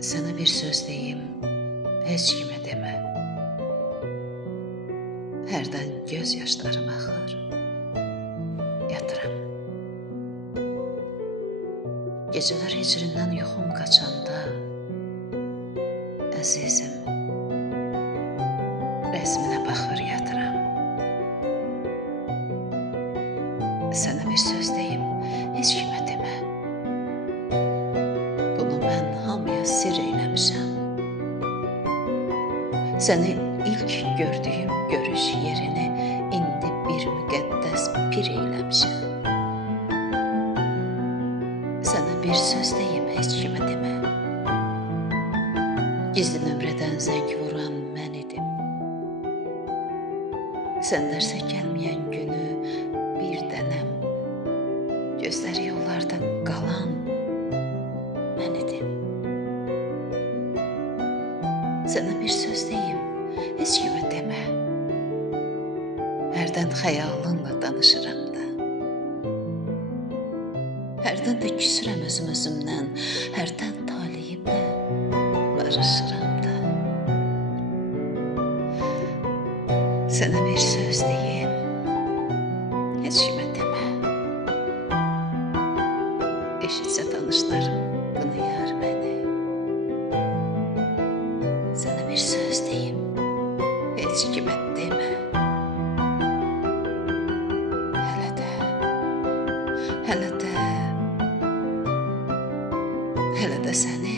Sana bir söz deyim, heç kimə demə. Hərdən göz yaşlarım axır, yatıram. Gecələr hicrindən yuxum qaçanda, əzizim, rəsminə baxır yatıram. Sənə bir söz deyim, heç kimə demə. Bunu mən hamıya sirr eyləmişəm. Səni ilk gördüyüm görüş yerini indi bir müqəddəs pir eyləmişəm. Sənə bir söz deyim, heç kimə demə. Gizli nömrədən zəng vuran mən idim. Sən dərsə gəlməyən günü bir dənəm, gözləri yollarda qalan mən idim. Sənə bir söz deyim, heç kimə demə. Hərdən xəyalınla danışıram da. Hərdən də küsürəm özümdən, hərdən taleyimlə barışıram da. Sənə bir söz deyim, heç kimə demə. Eşitsə tanışlarım qınayar məni. Sənə bir söz deyim, heç kimə demə. Hələ də səni